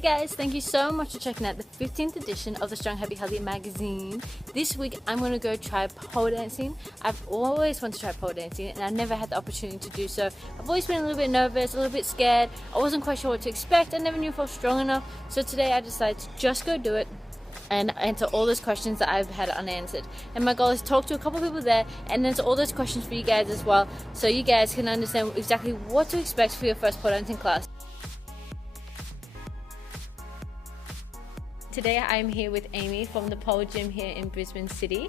guys, thank you so much for checking out the 15th edition of the Strong Happy Healthy magazine. This week I'm going to go try pole dancing. I've always wanted to try pole dancing and I never had the opportunity to do so. I've always been a little bit nervous, a little bit scared. I wasn't quite sure what to expect. I never knew if I was strong enough. So today I decided to just go do it and answer all those questions that I've had unanswered. And my goal is to talk to a couple of people there and answer all those questions for you guys as well, so you guys can understand exactly what to expect for your first pole dancing class. Today I'm here with Amy from the pole gym here in Brisbane City.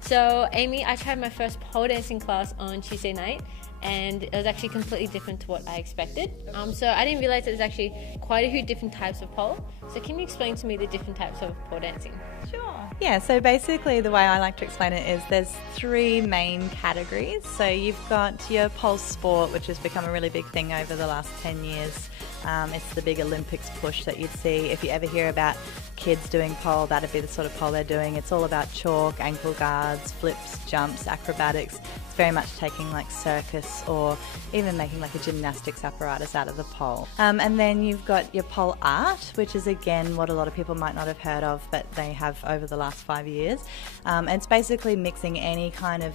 So Amy, I tried my first pole dancing class on Tuesday night and it was actually completely different to what I expected. So I didn't realize there's actually quite a few different types of pole. So can you explain to me the different types of pole dancing? Sure. Yeah, so basically the way I like to explain it is there's three main categories. So you've got your pole sport, which has become a really big thing over the last 10 years. It's the big Olympics push that you'd see. If you ever hear about kids doing pole, that'd be the sort of pole they're doing. It's all about chalk, ankle guards, flips, jumps, acrobatics. It's very much taking like circus or even making like a gymnastics apparatus out of the pole. And then you've got your pole art, which is again what a lot of people might not have heard of, but they have over the last 5 years. And it's basically mixing any kind of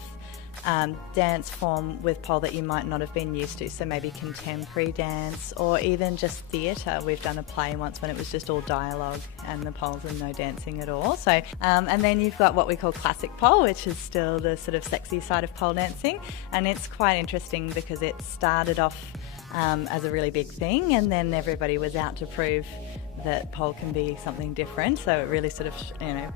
dance form with pole that you might not have been used to, so maybe contemporary dance or even just theatre. We've done a play once when it was just all dialogue and the poles and no dancing at all. So and then you've got what we call classic pole, which is still the sort of sexy side of pole dancing, and it's quite interesting because it started off as a really big thing and then everybody was out to prove that pole can be something different, so it really sort of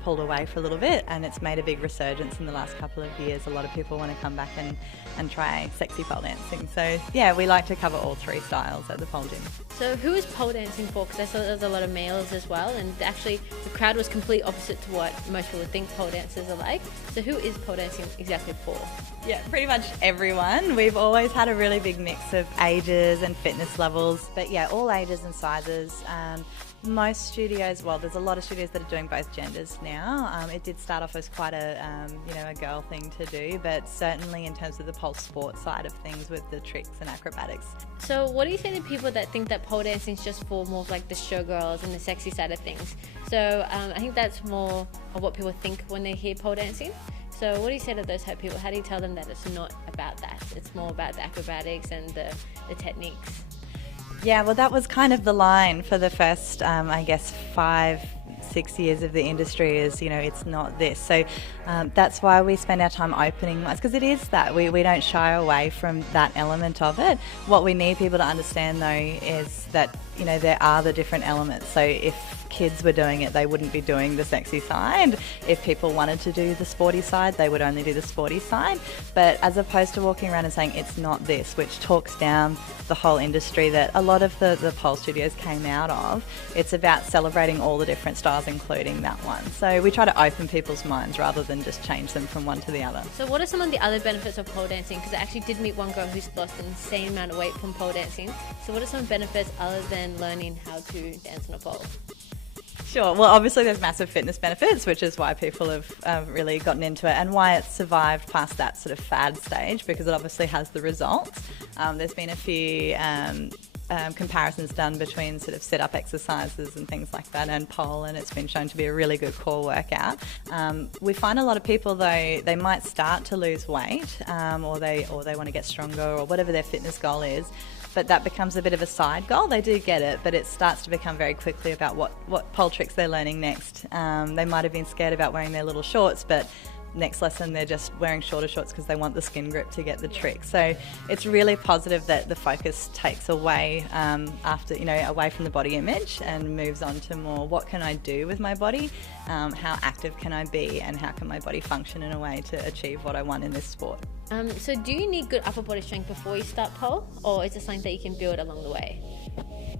pulled away for a little bit, and it's made a big resurgence in the last couple of years. A lot of people want to come back and try sexy pole dancing. So yeah, we like to cover all three styles at the pole gym. So who is pole dancing for? Because I saw there was a lot of males as well, and actually the crowd was complete opposite to what most people think pole dancers are like. So who is pole dancing exactly for? Yeah, pretty much everyone. We've always had a really big mix of ages and fitness levels, but yeah, all ages and sizes. Most studios, well, there's a lot of studios that are doing both genders now. It did start off as quite a girl thing to do, but certainly in terms of the pole sport side of things with the tricks and acrobatics. So what do you say to people that think that pole dancing is just for more of like the showgirls and the sexy side of things? So I think that's more of what people think when they hear pole dancing. So what do you say to those type of people? How do you tell them that it's not about that? It's more about the acrobatics and the techniques. Yeah, well, that was kind of the line for the first, 5-6 years of the industry is, it's not this. So that's why we spend our time opening ones, because it is that. We don't shy away from that element of it. What we need people to understand, though, is that, there are the different elements. So if kids were doing it, they wouldn't be doing the sexy side. If people wanted to do the sporty side, they would only do the sporty side. But as opposed to walking around and saying it's not this, which talks down the whole industry that a lot of the pole studios came out of, it's about celebrating all the different styles, including that one. So we try to open people's minds rather than just change them from one to the other. So what are some of the other benefits of pole dancing? Because I actually did meet one girl who's lost an insane amount of weight from pole dancing. So what are some benefits other than learning how to dance on a pole? Sure. Well, obviously there's massive fitness benefits, which is why people have really gotten into it and why it's survived past that sort of fad stage, because it obviously has the results. There's been a few comparisons done between sort of sit-up exercises and things like that and pole, and it's been shown to be a really good core workout. We find a lot of people, though, they might start to lose weight or they want to get stronger or whatever their fitness goal is, but that becomes a bit of a side goal. They do get it, but it starts to become very quickly about what pole tricks they're learning next. They might have been scared about wearing their little shorts, but next lesson they're just wearing shorter shorts because they want the skin grip to get the trick. So it's really positive that the focus takes away away from the body image and moves on to more what can I do with my body, how active can I be, and how can my body function in a way to achieve what I want in this sport. So do you need good upper body strength before you start pole, or is it something that you can build along the way?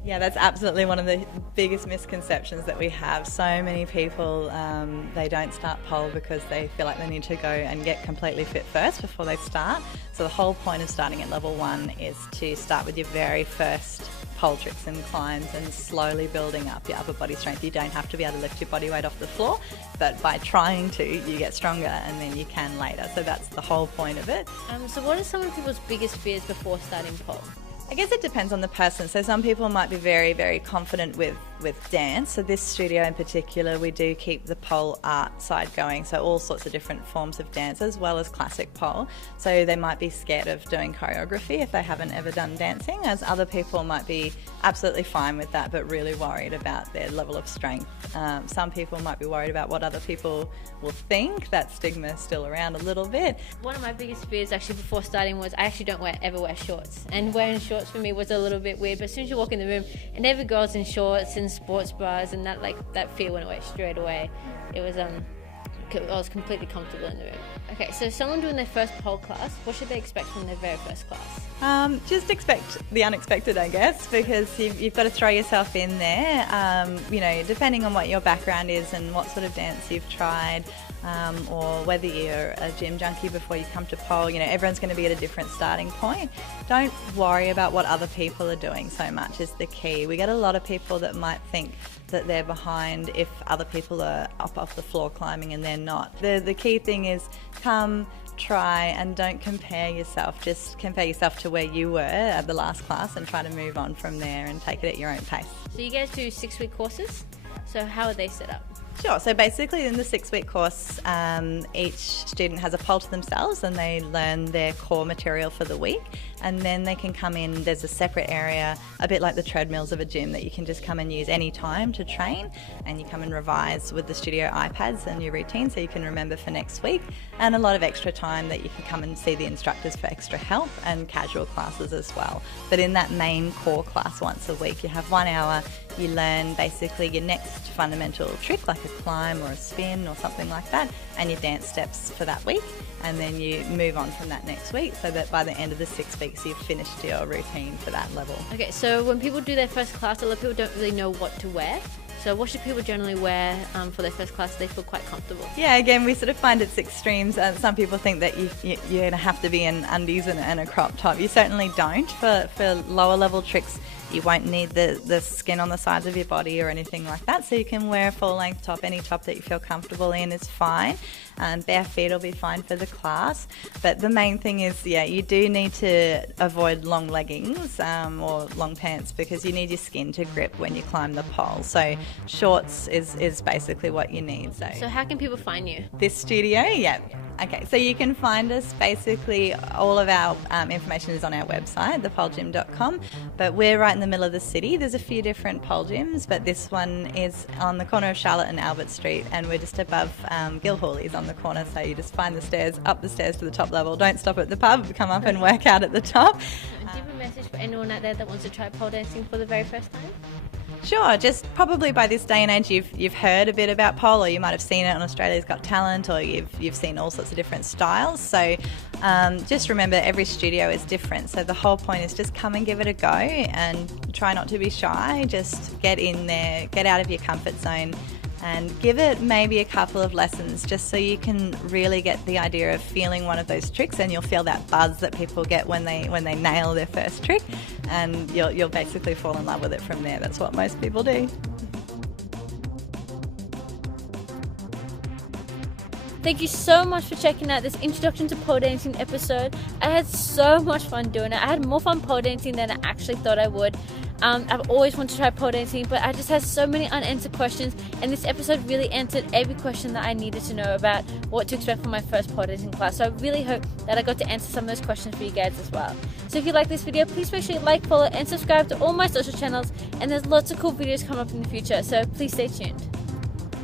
Yeah, that's absolutely one of the biggest misconceptions that we have. So many people, they don't start pole because they feel like they need to go and get completely fit first before they start. So the whole point of starting at level 1 is to start with your very first pole tricks and climbs and slowly building up your upper body strength. You don't have to be able to lift your body weight off the floor, but by trying to, you get stronger and then you can later. So that's the whole point of it. So what are some of people's biggest fears before starting pole? I guess it depends on the person. So some people might be very, very confident with dance. So this studio in particular, we do keep the pole art side going. So all sorts of different forms of dance as well as classic pole. So they might be scared of doing choreography if they haven't ever done dancing, as other people might be absolutely fine with that but really worried about their level of strength. Some people might be worried about what other people will think. That stigma is still around a little bit. One of my biggest fears actually before starting was I actually don't ever wear shorts, and wearing shorts for me was a little bit weird, but as soon as you walk in the room and every girl's in shorts and sports bras, and that fear went away straight away. It was I was completely comfortable in the room. Okay, so someone doing their first pole class, what should they expect from their very first class? Just expect the unexpected, I guess, because you've got to throw yourself in there. You know, depending on what your background is and what sort of dance you've tried, or whether you're a gym junkie before you come to pole, you know, everyone's going to be at a different starting point. Don't worry about what other people are doing so much is the key. We get a lot of people that might think that they're behind if other people are up off the floor climbing and they're not. The key thing is come, try, and don't compare yourself. Just compare yourself to where you were at the last class and try to move on from there and take it at your own pace. So you guys do 6-week courses, so how are they set up? Sure, so basically in the 6-week course, each student has a pole to themselves and they learn their core material for the week, and then they can come in, there's a separate area, a bit like the treadmills of a gym, that you can just come and use any time to train, and you come and revise with the studio iPads and your routine so you can remember for next week, and a lot of extra time that you can come and see the instructors for extra help and casual classes as well. But in that main core class once a week, you have 1 hour, you learn basically your next fundamental trick, like a climb or a spin or something like that, and your dance steps for that week, and then you move on from that next week so that by the end of the 6 weeks you've finished your routine for that level. Okay, so when people do their first class, a lot of people don't really know what to wear. So what should people generally wear for their first class so they feel quite comfortable? Yeah, again, we sort of find it's extremes. Some people think that you're going to have to be in undies and a crop top. You certainly don't. For lower level tricks, you won't need the skin on the sides of your body or anything like that. So you can wear a full length top. Any top that you feel comfortable in is fine. Bare feet will be fine for the class. But the main thing is, yeah, you do need to avoid long leggings or long pants because you need your skin to grip when you climb the pole. So shorts is basically what you need. So how can people find you? This studio? Yeah. Okay, so you can find us, basically all of our information is on our website, thepolegym.com, but we're right in the middle of the city. There's a few different pole gyms, but this one is on the corner of Charlotte and Albert Street, and we're just above Healhy's on the corner, so you just find the stairs, up the stairs to the top level. Don't stop at the pub, come up and work out at the top. Do you have a message for anyone out there that wants to try pole dancing for the very first time? Sure, just probably by this day and age you've heard a bit about pole, or you might have seen it on Australia's Got Talent, or you've seen all sorts of different styles. So just remember, every studio is different. So the whole point is just come and give it a go and try not to be shy. Just get in there, get out of your comfort zone, and give it maybe a couple of lessons just so you can really get the idea of feeling one of those tricks, and you'll feel that buzz that people get when they nail their first trick, and you'll basically fall in love with it from there. That's what most people do. Thank you so much for checking out this introduction to pole dancing episode. I had so much fun doing it. I had more fun pole dancing than I actually thought I would. I've always wanted to try pole dancing, but I just had so many unanswered questions, and this episode really answered every question that I needed to know about what to expect from my first pole dancing class. So I really hope that I got to answer some of those questions for you guys as well. So if you like this video, please make sure you like, follow, and subscribe to all my social channels, and there's lots of cool videos coming up in the future, so please stay tuned.